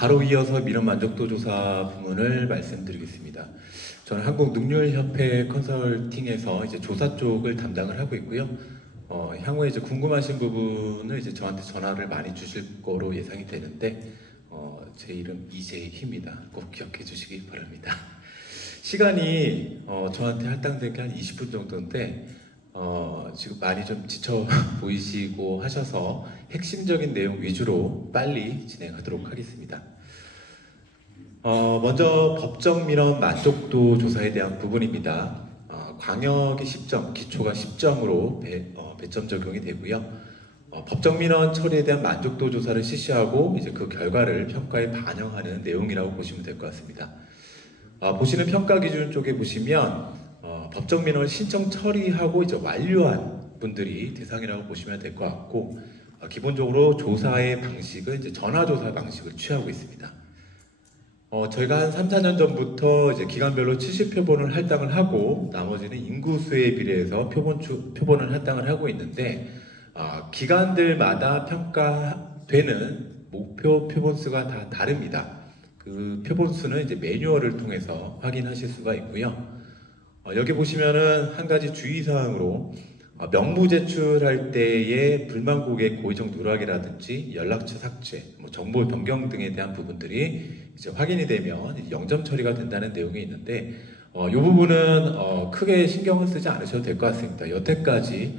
바로 이어서 민원 만족도 조사 부문을 말씀드리겠습니다. 저는 한국능률협회 컨설팅에서 이제 조사 쪽을 담당을 하고 있고요. 향후에 이제 궁금하신 부분을 이제 저한테 전화를 많이 주실 거로 예상이 되는데, 제 이름 이재희입니다. 꼭 기억해 주시기 바랍니다. 시간이 저한테 할당된 게 한 20분 정도인데, 지금 많이 좀 지쳐 보이시고 하셔서 핵심적인 내용 위주로 빨리 진행하도록 하겠습니다. 먼저 법정 민원 만족도 조사에 대한 부분입니다. 광역이 10점, 기초가 10점으로 배점 적용이 되고요. 법정 민원 처리에 대한 만족도 조사를 실시하고 이제 그 결과를 평가에 반영하는 내용이라고 보시면 될 것 같습니다. 보시는 평가 기준 쪽에 보시면 법정 민원 신청 처리하고 이제 완료한 분들이 대상이라고 보시면 될 것 같고, 기본적으로 조사의 방식은 이제 전화 조사 방식을 취하고 있습니다. 저희가 한 3, 4년 전부터 이제 기간별로 70표본을 할당을 하고 나머지는 인구수에 비례해서 표본을 할당을 하고 있는데, 기간들마다 평가되는 목표 표본수가 다 다릅니다. 그 표본수는 이제 매뉴얼을 통해서 확인하실 수가 있고요. 여기 보시면은 한 가지 주의사항으로 명부 제출할 때의 불만 고객 고의적 누락이라든지 연락처 삭제, 정보 변경 등에 대한 부분들이 이제 확인이 되면 0점 처리가 된다는 내용이 있는데, 이 부분은 크게 신경을 쓰지 않으셔도 될 것 같습니다. 여태까지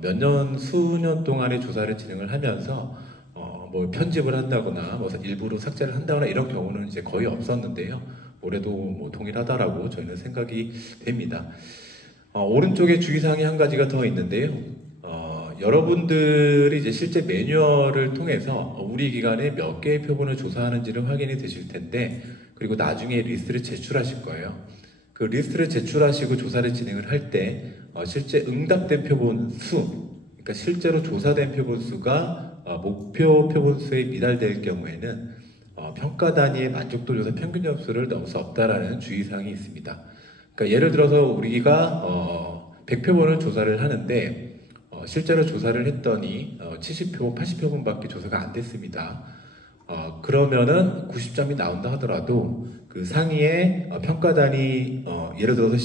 몇 년, 수년 동안의 조사를 진행을 하면서 뭐 편집을 한다거나 뭐 일부러 삭제를 한다거나 이런 경우는 이제 거의 없었는데요. 올해도 뭐 동일하다라고 저희는 생각이 됩니다. 오른쪽에 주의사항이 한 가지가 더 있는데요. 여러분들이 이제 실제 매뉴얼을 통해서 우리 기관에 몇 개의 표본을 조사하는지를 확인이 되실 텐데, 그리고 나중에 리스트를 제출하실 거예요. 그 리스트를 제출하시고 조사를 진행을 할 때 실제 응답된 표본 수, 그러니까 실제로 조사된 표본 수가 목표 표본 수에 미달될 경우에는 평가 단위의 만족도 조사 평균 점수를 넘을 수 없다라는 주의사항이 있습니다. 그러니까 예를 들어서 우리가 100표본을 조사를 하는데 실제로 조사를 했더니 70표본, 80표본밖에 조사가 안 됐습니다. 그러면은 90점이 나온다 하더라도 그 상위의 평가 단위, 예를 들어서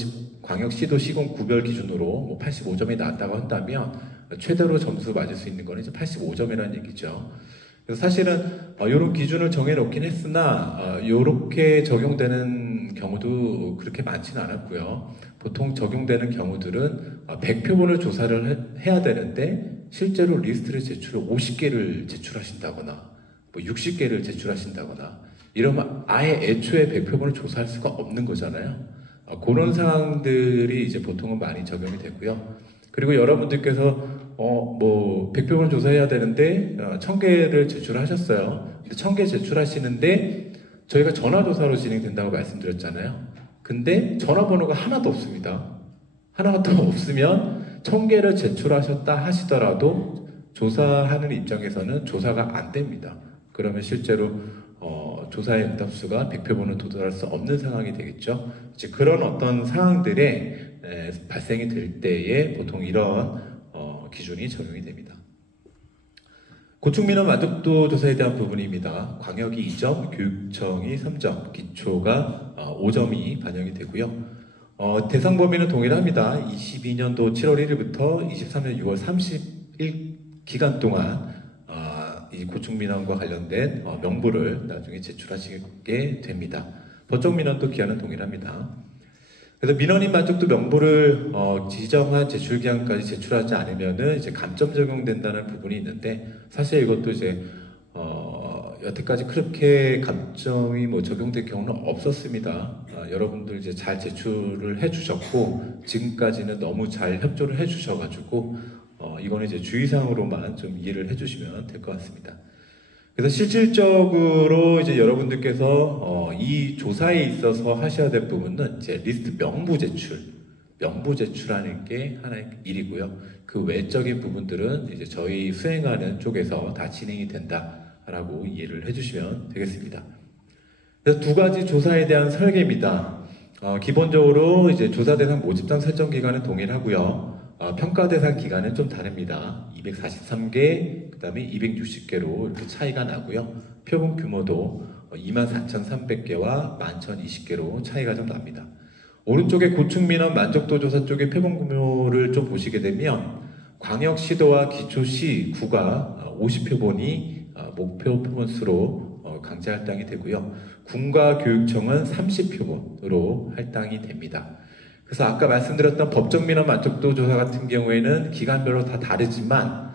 광역시도 시공 구별 기준으로 뭐 85점이 나왔다고 한다면 최대로 점수 맞을 수 있는 거는 이제 85점이라는 얘기죠. 그래서 사실은 이런 기준을 정해놓긴 했으나 이렇게 적용되는 경우도 그렇게 많지는 않았고요. 보통 적용되는 경우들은 100표본을 조사를 해야 되는데 실제로 리스트를 50개를 제출하신다거나 뭐 60개를 제출하신다거나 이러면 아예 애초에 100표본을 조사할 수가 없는 거잖아요. 그런 상황들이 이제 보통은 많이 적용이 되고요. 그리고 여러분들께서 뭐 100표본을 조사해야 되는데 1000개를 제출하셨어요. 1000개 제출하시는데 저희가 전화조사로 진행된다고 말씀드렸잖아요. 근데 전화번호가 하나도 없습니다. 하나도 없으면 1000개를 제출하셨다 하시더라도 조사하는 입장에서는 조사가 안 됩니다. 그러면 실제로 조사의 응답수가 100표본을 도달할 수 없는 상황이 되겠죠. 이제 그런 어떤 상황들에 발생이 될 때에 보통 이런 기준이 적용이 됩니다. 고충민원 만족도 조사에 대한 부분입니다. 광역이 2점, 교육청이 3점, 기초가 5점이 반영이 되고요. 대상 범위는 동일합니다. 22년도 7월 1일부터 23년 6월 30일 기간 동안 이 고충민원과 관련된 명부를 나중에 제출하시게 됩니다. 법정민원도 기한은 동일합니다. 그래서 민원인 만족도 명부를 지정한 제출기한까지 제출하지 않으면은 이제 감점 적용된다는 부분이 있는데, 사실 이것도 이제 여태까지 그렇게 감점이 뭐 적용된 경우는 없었습니다. 여러분들 이제 잘 제출을 해주셨고 지금까지는 너무 잘 협조를 해주셔가지고 이거는 이제 주의사항으로만 좀 이해를 해주시면 될 것 같습니다. 그래서 실질적으로 이제 여러분들께서 이 조사에 있어서 하셔야 될 부분은 이제 리스트 명부 제출하는 게 하나의 일이고요. 그 외적인 부분들은 이제 저희 수행하는 쪽에서 다 진행이 된다라고 이해를 해주시면 되겠습니다. 그래서 두 가지 조사에 대한 설계입니다. 기본적으로 이제 조사 대상 모집단 설정 기간은 동일하고요. 평가 대상 기간은 좀 다릅니다. 243개, 그 다음에 260개로 이렇게 차이가 나고요. 표본 규모도 24,300개와 11,020개로 차이가 좀 납니다. 오른쪽에 고충민원 만족도 조사 쪽의 표본 규모를 좀 보시게 되면 광역시도와 기초시, 구가 50표본이 목표 표본수로 강제 할당이 되고요. 군과 교육청은 30표본으로 할당이 됩니다. 그래서 아까 말씀드렸던 법정민원 만족도 조사 같은 경우에는 기간별로 다 다르지만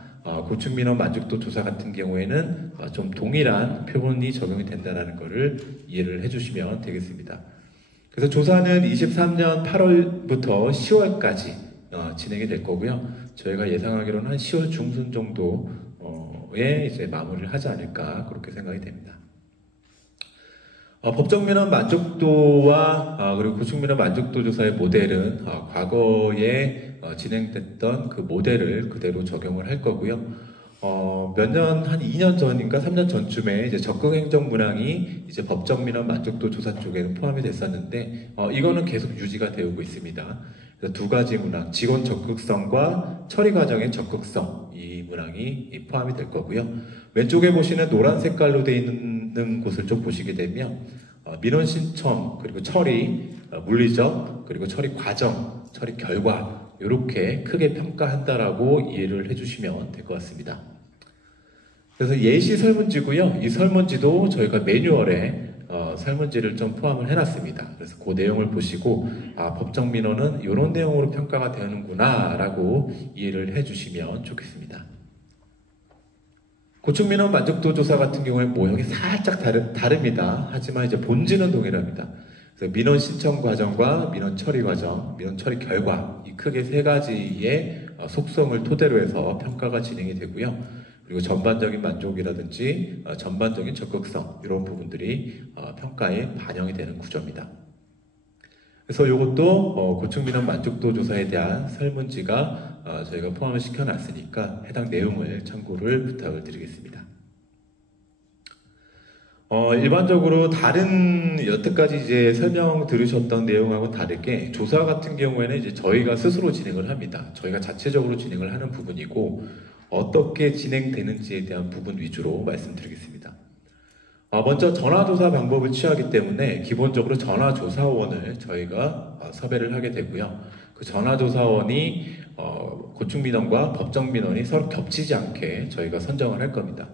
고충민원 만족도 조사 같은 경우에는 좀 동일한 표본이 적용이 된다는 것을 이해를 해주시면 되겠습니다. 그래서 조사는 23년 8월부터 10월까지 진행이 될 거고요. 저희가 예상하기로는 한 10월 중순 정도에 이제 마무리를 하지 않을까 그렇게 생각이 됩니다. 법정민원 만족도와 그리고 고충민원 만족도 조사의 모델은 과거에 진행됐던 그 모델을 그대로 적용을 할 거고요. 몇 년, 한 2년 전인가 3년 전쯤에 이제 적극행정 문항이 이제 법정민원 만족도 조사 쪽에는 포함이 됐었는데, 이거는 계속 유지가 되고 있습니다. 그래서 두 가지 문항, 직원 적극성과 처리 과정의 적극성, 이 문항이 포함이 될 거고요. 왼쪽에 보시는 노란 색깔로 되어 있는 곳을 좀 보시게 되면, 민원 신청, 그리고 처리, 물리적, 그리고 처리 과정, 처리 결과, 이렇게 크게 평가한다라고 이해를 해주시면 될 것 같습니다. 그래서 예시 설문지고요. 이 설문지도 저희가 매뉴얼에 설문지를 좀 포함을 해놨습니다. 그래서 그 내용을 보시고 법정 민원은 이런 내용으로 평가가 되는구나 라고 이해를 해주시면 좋겠습니다. 고충민원 만족도 조사 같은 경우에 모형이 살짝 다릅니다. 하지만 이제 본질은 동일합니다. 그래서 민원 신청 과정과 민원 처리 과정, 민원 처리 결과 이 크게 세 가지의 속성을 토대로 해서 평가가 진행이 되고요. 그리고 전반적인 만족이라든지 전반적인 적극성 이런 부분들이 평가에 반영이 되는 구조입니다. 그래서 이것도 고충민원 만족도 조사에 대한 설문지가 저희가 포함을 시켜놨으니까 해당 내용을 참고를 부탁을 드리겠습니다. 일반적으로 다른 여태까지 이제 설명 들으셨던 내용하고 다르게 조사 같은 경우에는 이제 저희가 스스로 진행을 합니다. 저희가 자체적으로 진행을 하는 부분이고 어떻게 진행되는지에 대한 부분 위주로 말씀드리겠습니다. 먼저 전화조사 방법을 취하기 때문에 기본적으로 전화조사원을 저희가 섭외를 하게 되고요. 그 전화조사원이 고충민원과 법정민원이 서로 겹치지 않게 저희가 선정을 할 겁니다.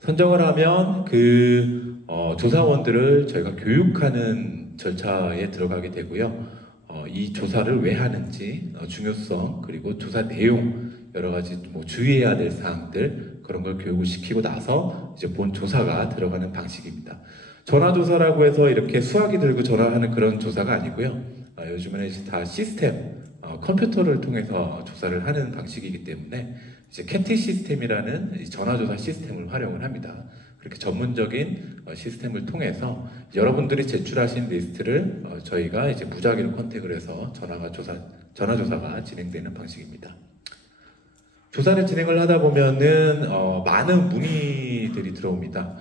선정을 하면 그 조사원들을 저희가 교육하는 절차에 들어가게 되고요. 이 조사를 왜 하는지, 중요성, 그리고 조사 내용, 여러 가지 뭐 주의해야 될 사항들 그런 걸 교육을 시키고 나서 이제 본 조사가 들어가는 방식입니다. 전화조사라고 해서 이렇게 수화기 들고 전화하는 그런 조사가 아니고요. 요즘에는 이제 다 시스템, 컴퓨터를 통해서 조사를 하는 방식이기 때문에 이제 캐티 시스템이라는 전화조사 시스템을 활용을 합니다. 그렇게 전문적인 시스템을 통해서 여러분들이 제출하신 리스트를 저희가 이제 무작위로 컨택을 해서 전화조사가 진행되는 방식입니다. 조사를 진행을 하다 보면은 많은 문의들이 들어옵니다.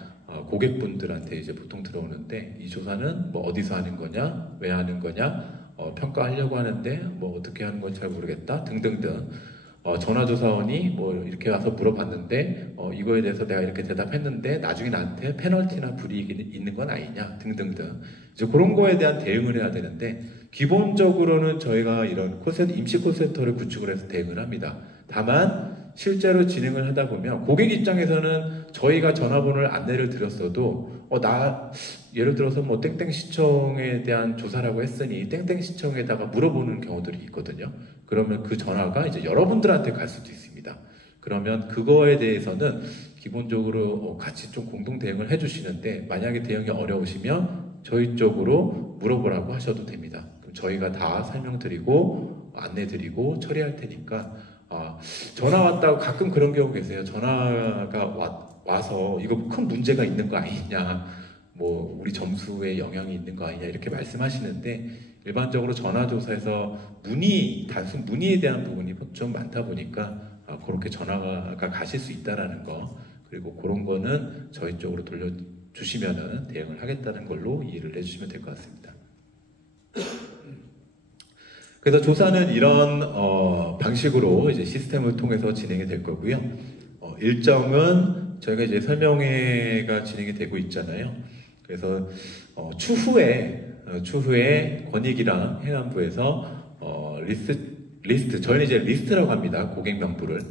고객분들한테 이제 보통 들어오는데 이 조사는 뭐 어디서 하는 거냐, 왜 하는 거냐, 평가하려고 하는데 뭐 어떻게 하는 건 잘 모르겠다 등등등. 전화조사원이 뭐 이렇게 와서 물어봤는데 이거에 대해서 내가 이렇게 대답했는데 나중에 나한테 페널티나 불이익이 있는 건 아니냐 등등등. 이제 그런 거에 대한 대응을 해야 되는데 기본적으로는 저희가 이런 임시 콜센터를 구축을 해서 대응을 합니다. 다만 실제로 진행을 하다 보면 고객 입장에서는 저희가 전화번호를 안내를 드렸어도 예를 들어서 뭐 땡땡시청에 대한 조사라고 했으니 땡땡시청에다가 물어보는 경우들이 있거든요. 그러면 그 전화가 이제 여러분들한테 갈 수도 있습니다. 그러면 그거에 대해서는 기본적으로 같이 좀 공동 대응을 해주시는데 만약에 대응이 어려우시면 저희 쪽으로 물어보라고 하셔도 됩니다. 그럼 저희가 다 설명드리고 안내드리고 처리할 테니까 전화 왔다고 가끔 그런 경우 계세요. 전화가 와서 이거 큰 문제가 있는 거 아니냐, 뭐 우리 점수에 영향이 있는 거 아니냐 이렇게 말씀하시는데 일반적으로 전화조사에서 단순 문의에 대한 부분이 좀 많다 보니까 그렇게 전화가 가실 수 있다라는 거, 그리고 그런 거는 저희 쪽으로 돌려주시면은 대응을 하겠다는 걸로 이해를 해주시면 될 것 같습니다. 그래서 조사는 이런 방식으로 이제 시스템을 통해서 진행이 될 거고요. 일정은 저희가 이제 설명회가 진행이 되고 있잖아요. 그래서 추후에 권익이랑 행안부에서 리스트 저희는 이제 리스트라고 합니다. 고객 명부를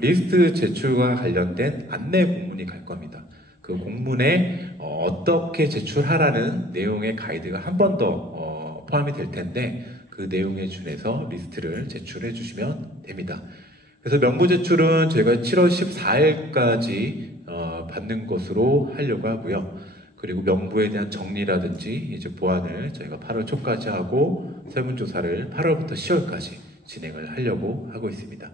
리스트 제출과 관련된 안내 공문이 갈 겁니다. 그 공문에 어떻게 제출하라는 내용의 가이드가 한 번 더 포함이 될 텐데 그 내용에 준해서 리스트를 제출해 주시면 됩니다. 그래서 명부 제출은 저희가 7월 14일까지 받는 것으로 하려고 하고요. 그리고 명부에 대한 정리라든지 이제 보완을 저희가 8월 초까지 하고 설문조사를 8월부터 10월까지 진행을 하려고 하고 있습니다.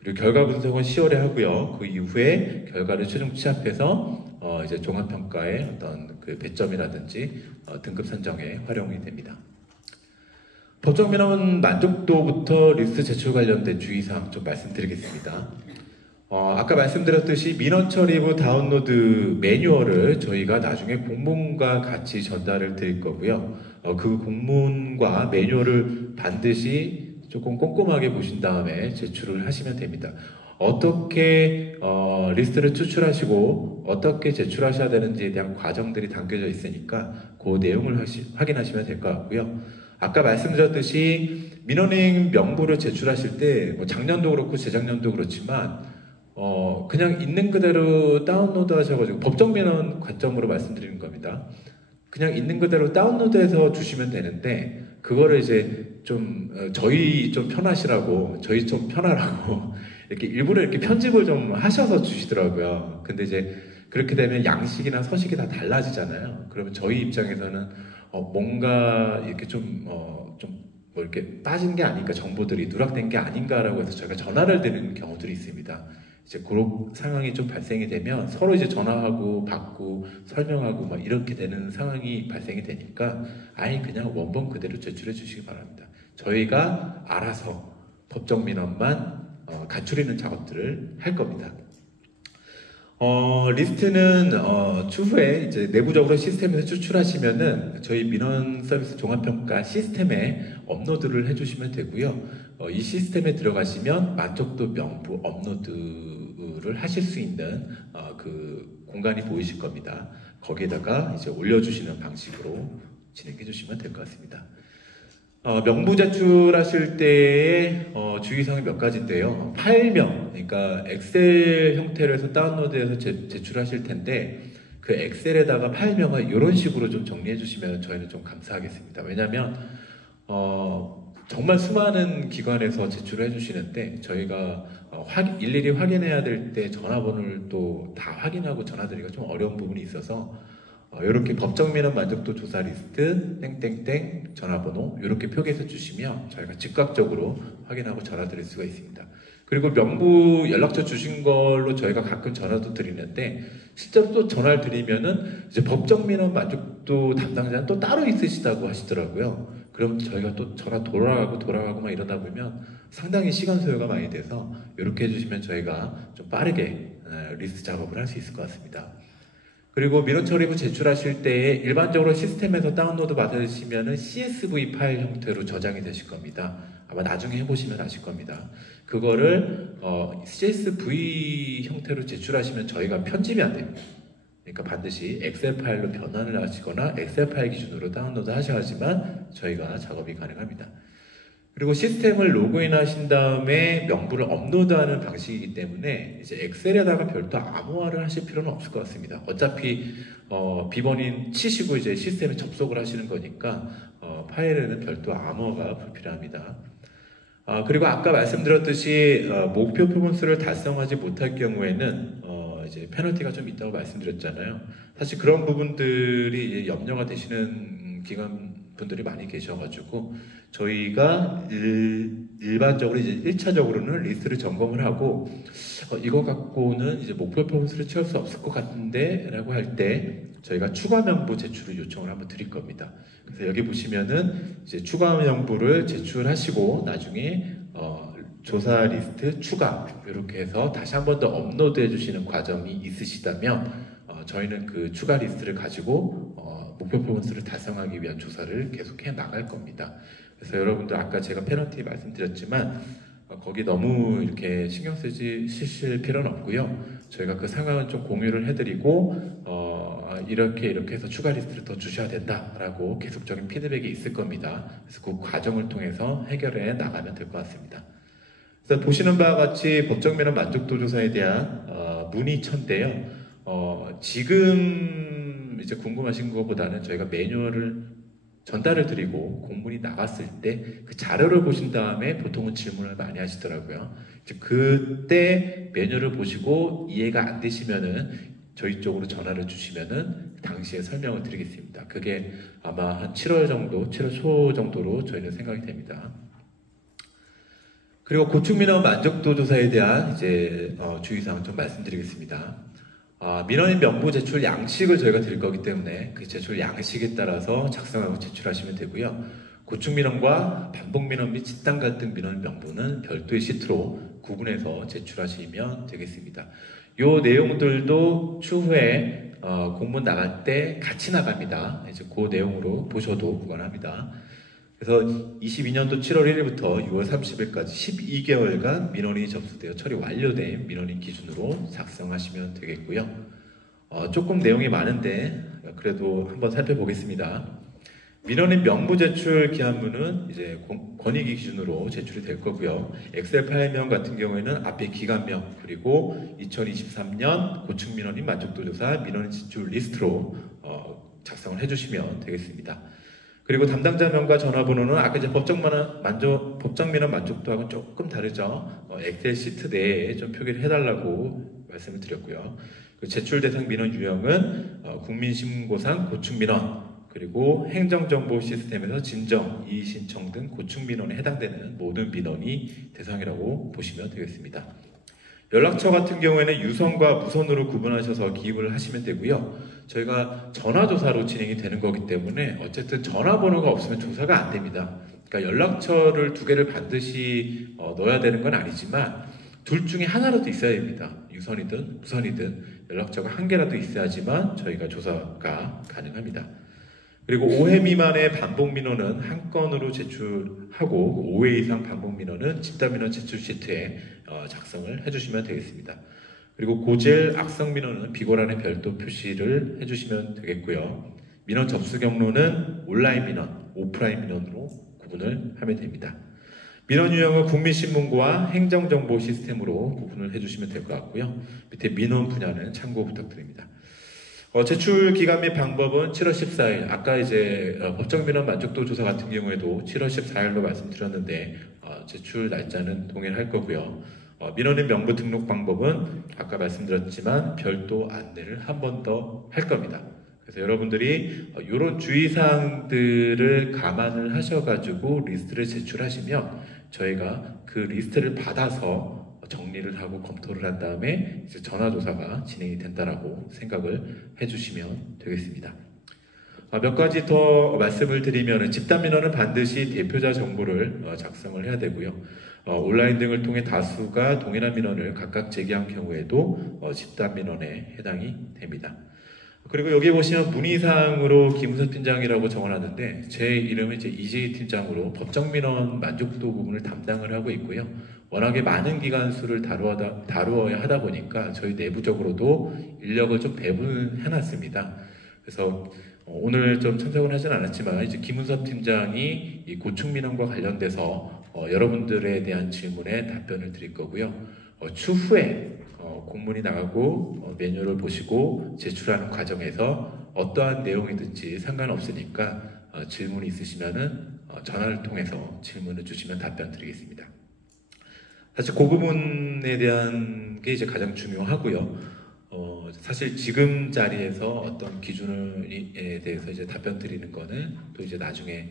그리고 결과 분석은 10월에 하고요. 그 이후에 결과를 최종 취합해서 이제 종합평가의 어떤 그 배점이라든지 등급 선정에 활용이 됩니다. 법적 민원 만족도부터 리스트 제출 관련된 주의사항 좀 말씀드리겠습니다. 아까 말씀드렸듯이 민원 처리 후 다운로드 매뉴얼을 저희가 나중에 공문과 같이 전달을 드릴 거고요. 그 공문과 매뉴얼을 반드시 조금 꼼꼼하게 보신 다음에 제출을 하시면 됩니다. 어떻게 리스트를 추출하시고 어떻게 제출하셔야 되는지에 대한 과정들이 담겨져 있으니까 그 내용을 확인하시면 될 것 같고요. 아까 말씀드렸듯이 민원인 명부를 제출하실 때 뭐 작년도 그렇고 재작년도 그렇지만 그냥 있는 그대로 다운로드 하셔가지고 법정 민원 관점으로 말씀드리는 겁니다. 그냥 있는 그대로 다운로드해서 주시면 되는데 그거를 이제 좀 저희 좀 편하시라고 저희 좀 편하라고 이렇게 일부러 이렇게 편집을 좀 하셔서 주시더라고요. 근데 이제 그렇게 되면 양식이나 서식이 다 달라지잖아요. 그러면 저희 입장에서는 뭔가 이렇게 뭐 이렇게 빠진 게 아닌가, 정보들이 누락된 게 아닌가라고 해서 저희가 전화를 드리는 경우들이 있습니다. 이제 그런 상황이 좀 발생이 되면 서로 이제 전화하고 받고 설명하고 막 이렇게 되는 상황이 발생이 되니까 아예 그냥 원본 그대로 제출해 주시기 바랍니다. 저희가 알아서 법정 민원만 갖추리는 작업들을 할 겁니다. 리스트는 추후에 이제 내부적으로 시스템에서 추출하시면은 저희 민원 서비스 종합평가 시스템에 업로드를 해주시면 되고요. 이 시스템에 들어가시면 만족도 명부 업로드를 하실 수 있는 그 공간이 보이실 겁니다. 거기에다가 이제 올려주시는 방식으로 진행해 주시면 될 것 같습니다. 명부 제출하실 때의 주의사항이 몇 가지인데요. 파일명, 그러니까 엑셀 형태로 해서 다운로드해서 제출하실 텐데 그 엑셀에다가 파일명을 이런 식으로 좀 정리해 주시면 저희는 좀 감사하겠습니다. 왜냐하면 정말 수많은 기관에서 제출을 해주시는데 저희가 일일이 확인해야 될 때 전화번호를 또 다 확인하고 전화드리기가 좀 어려운 부분이 있어서 이렇게 법정 민원 만족도 조사 리스트 땡땡땡 전화번호 이렇게 표기해서 주시면 저희가 즉각적으로 확인하고 전화드릴 수가 있습니다. 그리고 명부 연락처 주신 걸로 저희가 가끔 전화도 드리는데 실제로 또 전화를 드리면은 이제 법정 민원 만족도 담당자는 또 따로 있으시다고 하시더라고요. 그럼 저희가 또 전화 돌아가고 막 이러다 보면 상당히 시간 소요가 많이 돼서 이렇게 해주시면 저희가 좀 빠르게 리스트 작업을 할 수 있을 것 같습니다. 그리고 민원 처리 후 제출하실 때에 일반적으로 시스템에서 다운로드 받으시면은 CSV 파일 형태로 저장이 되실 겁니다. 아마 나중에 해보시면 아실 겁니다. 그거를 CSV 형태로 제출하시면 저희가 편집이 안 됩니다. 그러니까 반드시 엑셀 파일로 변환을 하시거나 엑셀 파일 기준으로 다운로드 하셔야지만 저희가 작업이 가능합니다. 그리고 시스템을 로그인 하신 다음에 명부를 업로드하는 방식이기 때문에 이제 엑셀에다가 별도 암호화를 하실 필요는 없을 것 같습니다. 어차피 비번인 치시고 이제 시스템에 접속을 하시는 거니까 파일에는 별도 암호화가 불필요합니다. 그리고 아까 말씀드렸듯이 목표 표본수를 달성하지 못할 경우에는 이제 페널티가 좀 있다고 말씀드렸잖아요. 사실 그런 부분들이 염려가 되시는 기관 분들이 많이 계셔가지고 저희가 일반적으로 이제 1차적으로는 리스트를 점검을 하고 이거 갖고는 이제 목표 표본수를 채울 수 없을 것 같은데 라고 할 때 저희가 추가 명부 제출을 요청을 한번 드릴 겁니다. 그래서 여기 보시면은 이제 추가 명부를 제출하시고 나중에 조사 리스트 추가 이렇게 해서 다시 한 번 더 업로드해 주시는 과정이 있으시다면 저희는 그 추가 리스트를 가지고 목표 표본수를 달성하기 위한 조사를 계속해 나갈 겁니다. 그래서 여러분들 아까 제가 페널티 말씀드렸지만 거기 너무 이렇게 신경 쓰실 필요는 없고요. 저희가 그 상황은 좀 공유를 해드리고 이렇게 해서 추가 리스트를 더 주셔야 된다라고 계속적인 피드백이 있을 겁니다. 그래서 그 과정을 통해서 해결해 나가면 될 것 같습니다. 그래서 보시는 바와 같이 법적 민원 만족도 조사에 대한 문의 천인데요. 지금 이제 궁금하신 것보다는 저희가 매뉴얼을 전달을 드리고 공문이 나갔을 때 그 자료를 보신 다음에 보통은 질문을 많이 하시더라고요. 이제 그때 매뉴얼을 보시고 이해가 안 되시면은 저희 쪽으로 전화를 주시면은 당시에 설명을 드리겠습니다. 그게 아마 한 7월 정도, 7월 초 정도로 저희는 생각이 됩니다. 그리고 고충민원 만족도 조사에 대한 이제 주의사항 좀 말씀드리겠습니다. 민원인 명부 제출 양식을 저희가 드릴 거기 때문에 그 제출 양식에 따라서 작성하고 제출하시면 되고요. 고충민원과 반복민원 및 집단 갈등 민원 명부는 별도의 시트로 구분해서 제출하시면 되겠습니다. 이 내용들도 추후에 공문 나갈 때 같이 나갑니다. 이제 그 내용으로 보셔도 무관합니다. 그래서 22년도 7월 1일부터 6월 30일까지 12개월간 민원이 접수되어 처리 완료된 민원인 기준으로 작성하시면 되겠고요. 조금 내용이 많은데 그래도 한번 살펴보겠습니다. 민원인 명부 제출 기한문은 이제 권익위 기준으로 제출이 될 거고요. 엑셀 파일명 같은 경우에는 앞에 기간명 그리고 2023년 고충 민원인 만족도 조사 민원인 제출 리스트로 작성을 해주시면 되겠습니다. 그리고 담당자명과 전화번호는 아까 이제 법정 민원 만족도하고는 조금 다르죠. 엑셀 시트 내에 좀 표기를 해달라고 말씀을 드렸고요. 제출 대상 민원 유형은 국민신고상 고충 민원 그리고 행정정보 시스템에서 진정, 이의신청 등 고충 민원에 해당되는 모든 민원이 대상이라고 보시면 되겠습니다. 연락처 같은 경우에는 유선과 무선으로 구분하셔서 기입을 하시면 되고요. 저희가 전화조사로 진행이 되는 거기 때문에 어쨌든 전화번호가 없으면 조사가 안 됩니다. 그러니까 연락처를 2개를 반드시 넣어야 되는 건 아니지만 둘 중에 하나라도 있어야 됩니다. 유선이든 무선이든 연락처가 1개라도 있어야지만 저희가 조사가 가능합니다. 그리고 5회 미만의 반복 민원은 한 건으로 제출하고 5회 이상 반복 민원은 집단 민원 제출 시트에 작성을 해주시면 되겠습니다. 그리고 고질 악성 민원은 비고란에 별도 표시를 해주시면 되겠고요. 민원 접수 경로는 온라인 민원, 오프라인 민원으로 구분을 하면 됩니다. 민원 유형은 국민신문고와 행정정보 시스템으로 구분을 해주시면 될 것 같고요. 밑에 민원 분야는 참고 부탁드립니다. 제출 기간 및 방법은 7월 14일, 아까 이제 법정 민원 만족도 조사 같은 경우에도 7월 14일로 말씀드렸는데 제출 날짜는 동일할 거고요. 민원인 명부 등록 방법은 아까 말씀드렸지만 별도 안내를 한 번 더 할 겁니다. 그래서 여러분들이 이런 주의사항들을 감안을 하셔가지고 리스트를 제출하시면 저희가 그 리스트를 받아서 정리를 하고 검토를 한 다음에 이제 전화조사가 진행이 된다라고 생각을 해주시면 되겠습니다. 몇 가지 더 말씀을 드리면 집단 민원은 반드시 대표자 정보를 작성을 해야 되고요. 온라인 등을 통해 다수가 동일한 민원을 각각 제기한 경우에도 집단 민원에 해당이 됩니다. 그리고 여기 보시면 문의사항으로 김우선 팀장이라고 적어놨는데 제 이름은 이제 이재희 팀장으로 법정민원 만족도 부분을 담당을 하고 있고요. 워낙에 많은 기관수를 다루어야 하다 보니까 저희 내부적으로도 인력을 좀 배분해놨습니다. 그래서 오늘 좀 참석은 하진 않았지만 이제 김우선 팀장이 이 고충민원과 관련돼서 여러분들에 대한 질문에 답변을 드릴 거고요. 추후에 공문이 나가고 매뉴얼을 보시고 제출하는 과정에서 어떠한 내용이든지 상관없으니까 질문이 있으시면은 전화를 통해서 질문을 주시면 답변 드리겠습니다. 사실 그 부분에 대한 게 이제 가장 중요하고요. 사실 지금 자리에서 어떤 기준에 대해서 이제 답변 드리는 거는 또 이제 나중에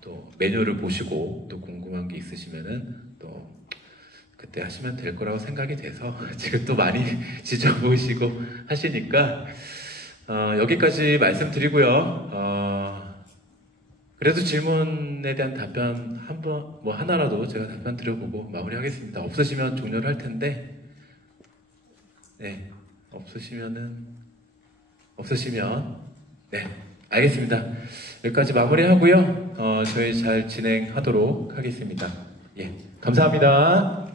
또 매뉴얼을 보시고 또 궁금한 게 있으시면은 또 그때 하시면 될 거라고 생각이 돼서 지금 또 많이 지져보시고 하시니까 여기까지 말씀드리고요. 그래도 질문에 대한 답변 뭐 하나라도 제가 답변 드려보고 마무리하겠습니다. 없으시면 종료를 할 텐데, 네, 없으시면 네, 알겠습니다. 여기까지 마무리하고요. 저희 잘 진행하도록 하겠습니다. 예, 감사합니다.